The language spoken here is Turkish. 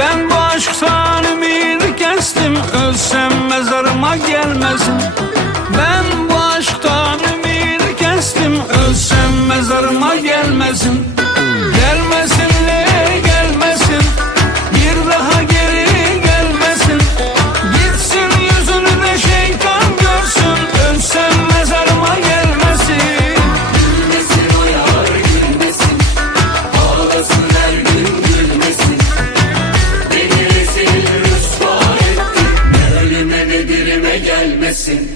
Ben bu aşktan ümidi kestim Ölsem mezarıma gelmesin Ben you're missing.